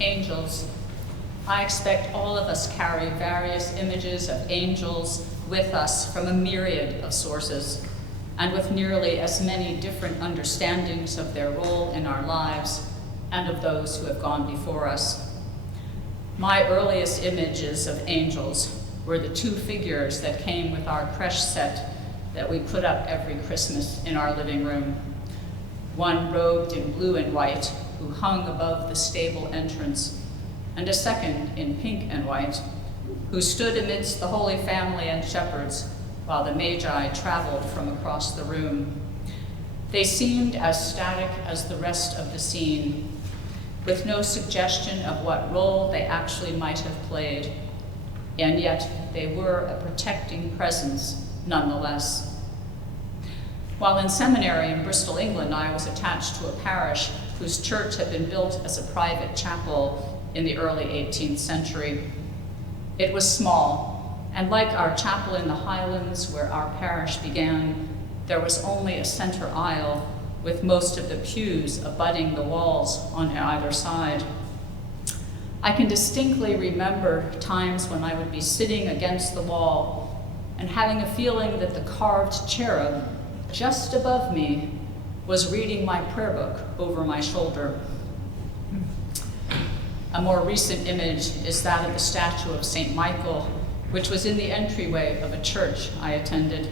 Angels. I expect all of us carry various images of angels with us from a myriad of sources, and with nearly as many different understandings of their role in our lives and of those who have gone before us. My earliest images of angels were the two figures that came with our creche set that we put up every Christmas in our living room. One robed in blue and white, who hung above the stable entrance, and a second in pink and white, who stood amidst the Holy Family and shepherds while the Magi traveled from across the room. They seemed as static as the rest of the scene, with no suggestion of what role they actually might have played, and yet they were a protecting presence nonetheless. While in seminary in Bristol, England, I was attached to a parish whose church had been built as a private chapel in the early 18th century. It was small, and like our chapel in the Highlands where our parish began, there was only a center aisle with most of the pews abutting the walls on either side. I can distinctly remember times when I would be sitting against the wall and having a feeling that the carved cherub just above me was reading my prayer book over my shoulder. A more recent image is that of the statue of St. Michael, which was in the entryway of a church I attended.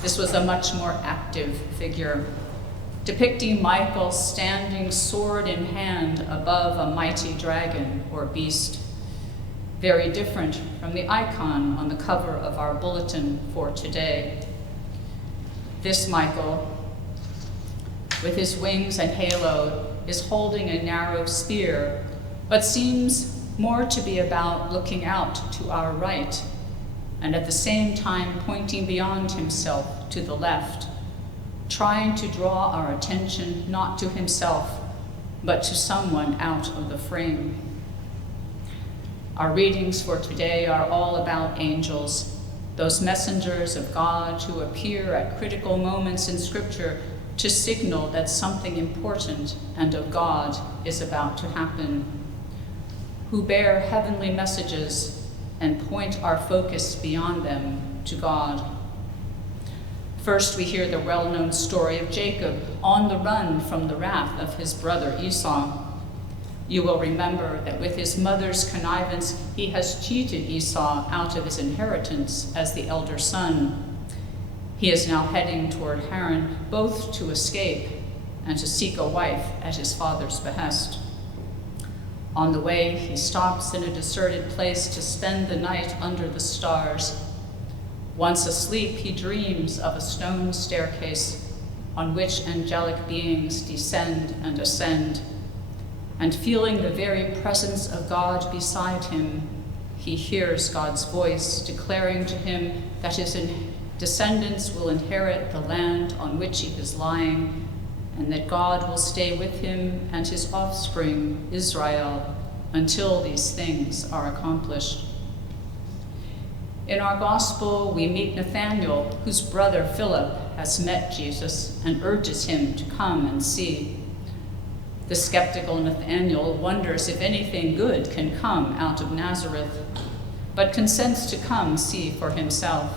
This was a much more active figure, depicting Michael standing sword in hand above a mighty dragon or beast, very different from the icon on the cover of our bulletin for today. This Michael, with his wings and halo, is holding a narrow spear, but seems more to be about looking out to our right, and at the same time pointing beyond himself to the left, trying to draw our attention not to himself, but to someone out of the frame. Our readings for today are all about angels, those messengers of God who appear at critical moments in Scripture to signal that something important and of God is about to happen, who bear heavenly messages and point our focus beyond them to God. First, we hear the well-known story of Jacob on the run from the wrath of his brother Esau. You will remember that with his mother's connivance, he has cheated Esau out of his inheritance as the elder son. He is now heading toward Haran, both to escape and to seek a wife at his father's behest. On the way, he stops in a deserted place to spend the night under the stars. Once asleep, he dreams of a stone staircase on which angelic beings descend and ascend. And feeling the very presence of God beside him, he hears God's voice declaring to him that his descendants will inherit the land on which he is lying, and that God will stay with him and his offspring, Israel, until these things are accomplished. In our gospel, we meet Nathanael, whose brother Philip has met Jesus and urges him to come and see. The skeptical Nathanael wonders if anything good can come out of Nazareth, but consents to come see for himself.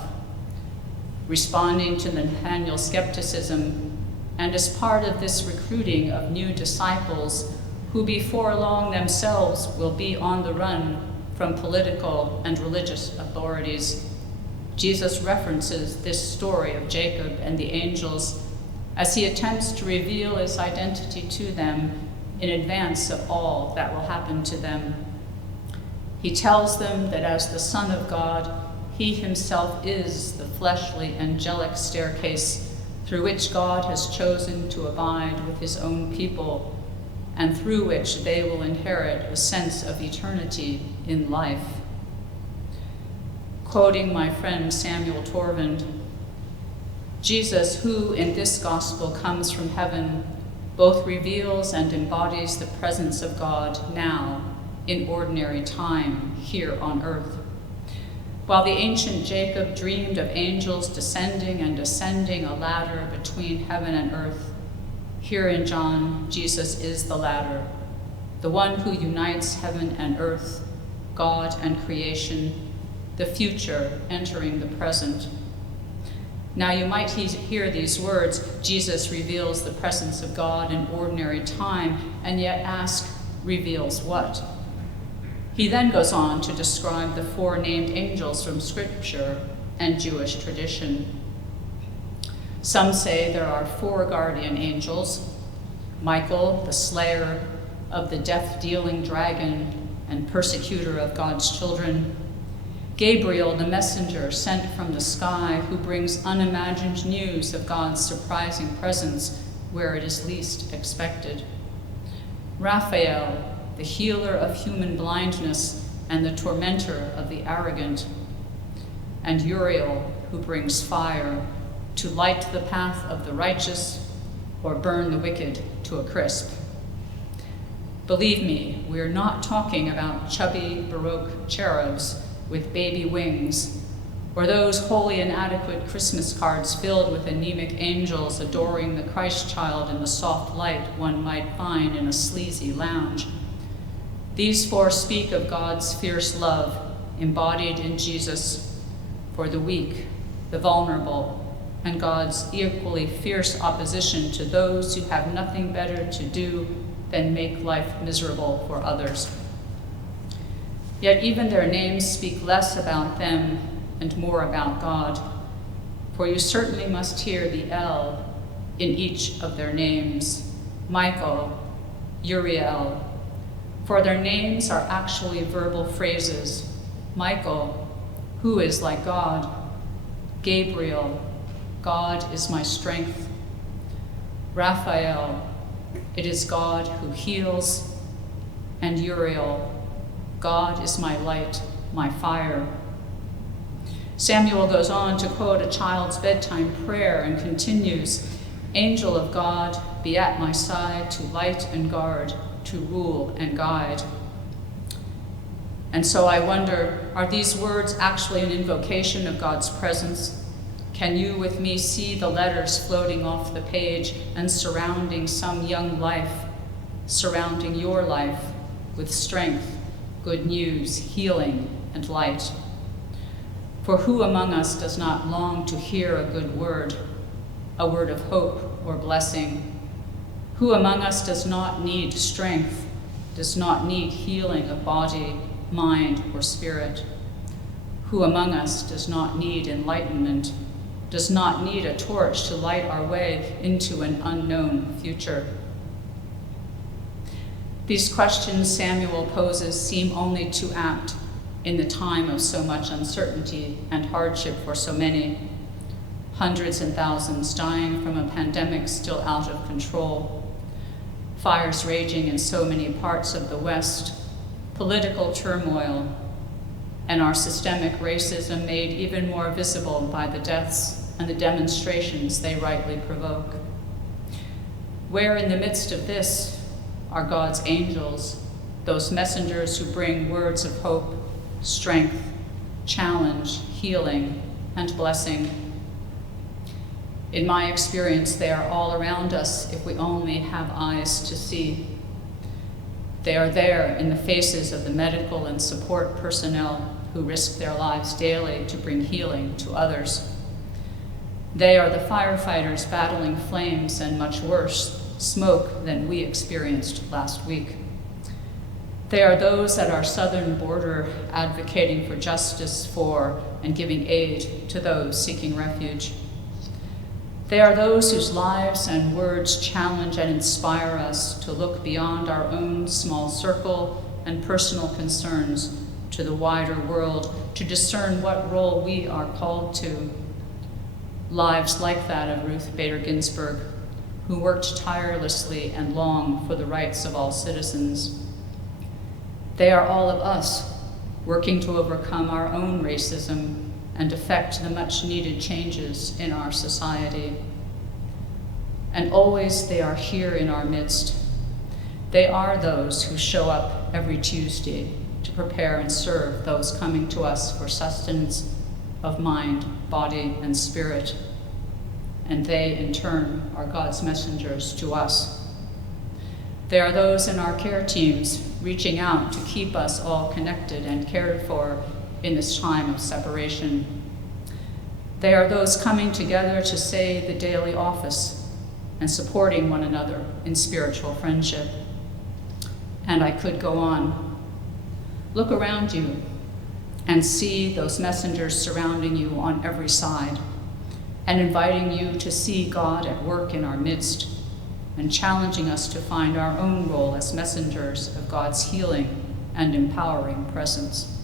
Responding to Nathanael's skepticism, and as part of this recruiting of new disciples who before long themselves will be on the run from political and religious authorities, Jesus references this story of Jacob and the angels as he attempts to reveal his identity to them in advance of all that will happen to them. He tells them that as the Son of God, he himself is the fleshly angelic staircase through which God has chosen to abide with his own people, and through which they will inherit a sense of eternity in life. Quoting my friend Samuel Torvand, Jesus, who in this gospel comes from heaven, both reveals and embodies the presence of God now in ordinary time here on earth. While the ancient Jacob dreamed of angels descending and ascending a ladder between heaven and earth, here in John, Jesus is the ladder. the one who unites heaven and earth, God and creation, the future entering the present. Now you might hear these words, Jesus reveals the presence of God in ordinary time, and yet ask, reveals what? He then goes on to describe the four named angels from Scripture and Jewish tradition. Some say there are four guardian angels: Michael, the slayer of the death-dealing dragon and persecutor of God's children; Gabriel, the messenger sent from the sky, who brings unimagined news of God's surprising presence where it is least expected; Raphael, the healer of human blindness and the tormentor of the arrogant; and Uriel, who brings fire to light the path of the righteous or burn the wicked to a crisp. Believe me, we're not talking about chubby Baroque cherubs with baby wings, or those wholly inadequate Christmas cards filled with anemic angels adoring the Christ child in the soft light one might find in a sleazy lounge. These four speak of God's fierce love embodied in Jesus for the weak, the vulnerable, and God's equally fierce opposition to those who have nothing better to do than make life miserable for others. Yet even their names speak less about them and more about God, for you certainly must hear the L in each of their names: Michael, Uriel, for their names are actually verbal phrases. Michael, who is like God; Gabriel, God is my strength; Raphael, it is God who heals; and Uriel, God is my light, my fire. Samuel goes on to quote a child's bedtime prayer and continues, Angel of God, be at my side to light and guard, to rule and guide. And so I wonder, are these words actually an invocation of God's presence? Can you with me see the letters floating off the page and surrounding some young life, surrounding your life with strength, good news, healing, and light? For who among us does not long to hear a good word, a word of hope or blessing? Who among us does not need strength, does not need healing of body, mind, or spirit? Who among us does not need enlightenment, does not need a torch to light our way into an unknown future? These questions Samuel poses seem only too apt in the time of so much uncertainty and hardship for so many. Hundreds and thousands dying from a pandemic still out of control, fires raging in so many parts of the West, political turmoil, and our systemic racism made even more visible by the deaths and the demonstrations they rightly provoke. Where in the midst of this are God's angels, those messengers who bring words of hope, strength, challenge, healing, and blessing? In my experience, they are all around us if we only have eyes to see. They are there in the faces of the medical and support personnel who risk their lives daily to bring healing to others. They are the firefighters battling flames and, much worse, smoke than we experienced last week. They are those at our southern border advocating for justice for and giving aid to those seeking refuge. They are those whose lives and words challenge and inspire us to look beyond our own small circle and personal concerns to the wider world, to discern what role we are called to. Lives like that of Ruth Bader Ginsburg, who worked tirelessly and long for the rights of all citizens. They are all of us working to overcome our own racism and effect the much-needed changes in our society. And always they are here in our midst. They are those who show up every Tuesday to prepare and serve those coming to us for sustenance of mind, body, and spirit. And they, in turn, are God's messengers to us. They are those in our care teams reaching out to keep us all connected and cared for in this time of separation. They are those coming together to say the daily office and supporting one another in spiritual friendship. And I could go on. Look around you and see those messengers surrounding you on every side and inviting you to see God at work in our midst and challenging us to find our own role as messengers of God's healing and empowering presence.